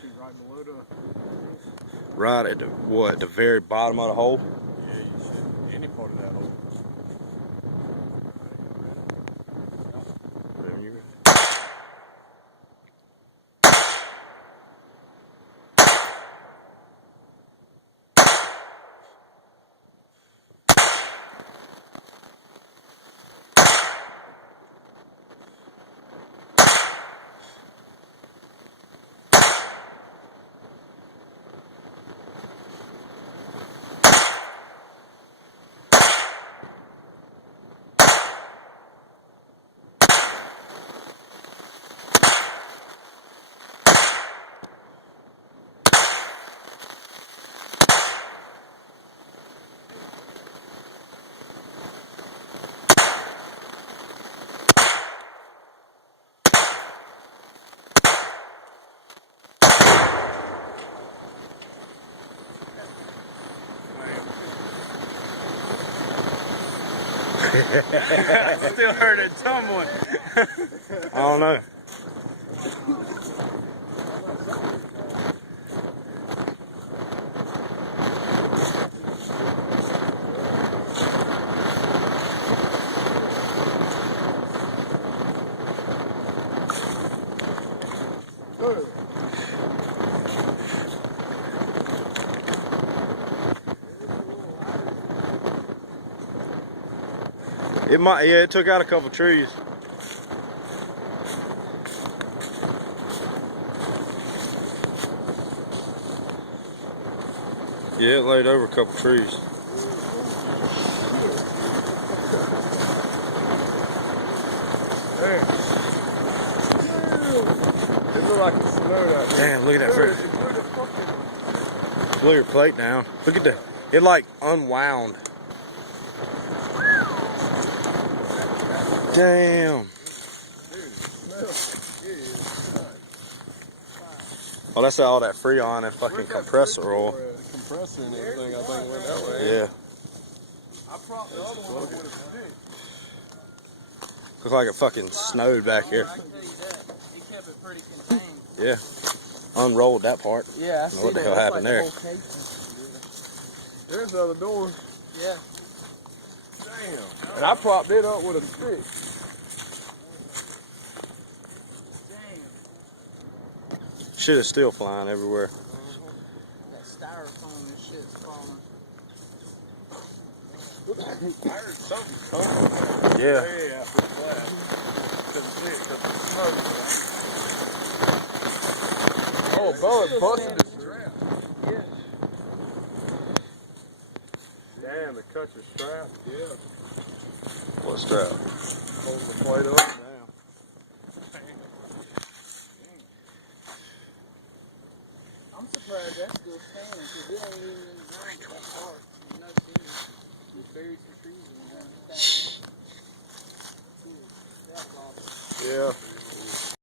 shoot right below the... Right at the, what, the very bottom of the hole? Yeah, you should. Any part of that hole. Whatever you're ready. I still heard it tumbling. I don't know. It might, yeah, it took out a couple trees. Yeah, it laid over a couple trees. There. It looked like it snowed out there. Damn, look at that fruit. Blew your plate down. Look at that. It like unwound. Damn. Well, that's all that Freon and fucking compressor oil. Compressor and everything, I think, went that way. Yeah. I propped the other one with a stick. Looks like it fucking snowed back here. I can tell you that. He kept it pretty contained. Yeah. Unrolled that part. Yeah, I see what the hell happened there. There's the other door. Yeah. Damn. And I propped it up with a stick. Damn. Shit is still flying everywhere. That styrofoam and shit's falling. I heard something coming. Yeah. Way out the glass. Couldn't see it because of the smoke. Oh, Bud busted his strap. Yeah. Damn, it cut your strap. Yeah. What strap? Holding the plate up. Damn. I'm surprised that's still standing because it ain't even apart.